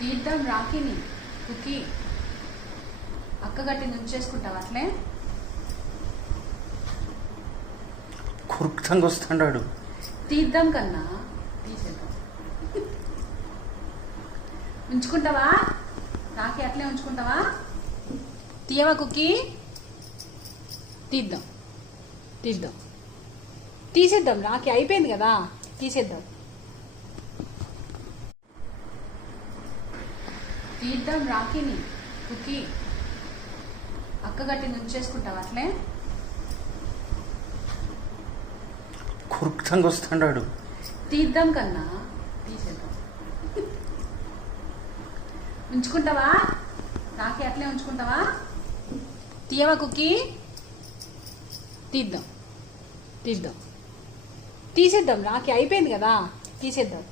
తీద్దాం రాఖీని కుకి అక్క గట్టి నుంచేసుకుంటావు అట్లే కురుక్తంగా వస్తాడు. తీద్దాం కన్నా తీసేద్దాం. ఉంచుకుంటావా రాఖీ అట్లే ఉంచుకుంటావా? తీయవా కుకి? తీద్దాం తీద్దాం తీసేద్దాం. రాఖీ అయిపోయింది కదా, తీసేద్దాం. తీద్దాం రాఖీని కుకి అక్క గట్టి నుంచేసుకుంటావు అట్లే కురుక్తంగా వస్తాడు. తీద్దాం కన్నా తీసేద్దాం. ఉంచుకుంటావా రాఖీ అట్లే ఉంచుకుంటావా? తీయవా కుకి? తీద్దాం తీద్దాం తీసేద్దాం. రాఖీ అయిపోయింది కదా, తీసేద్దాం.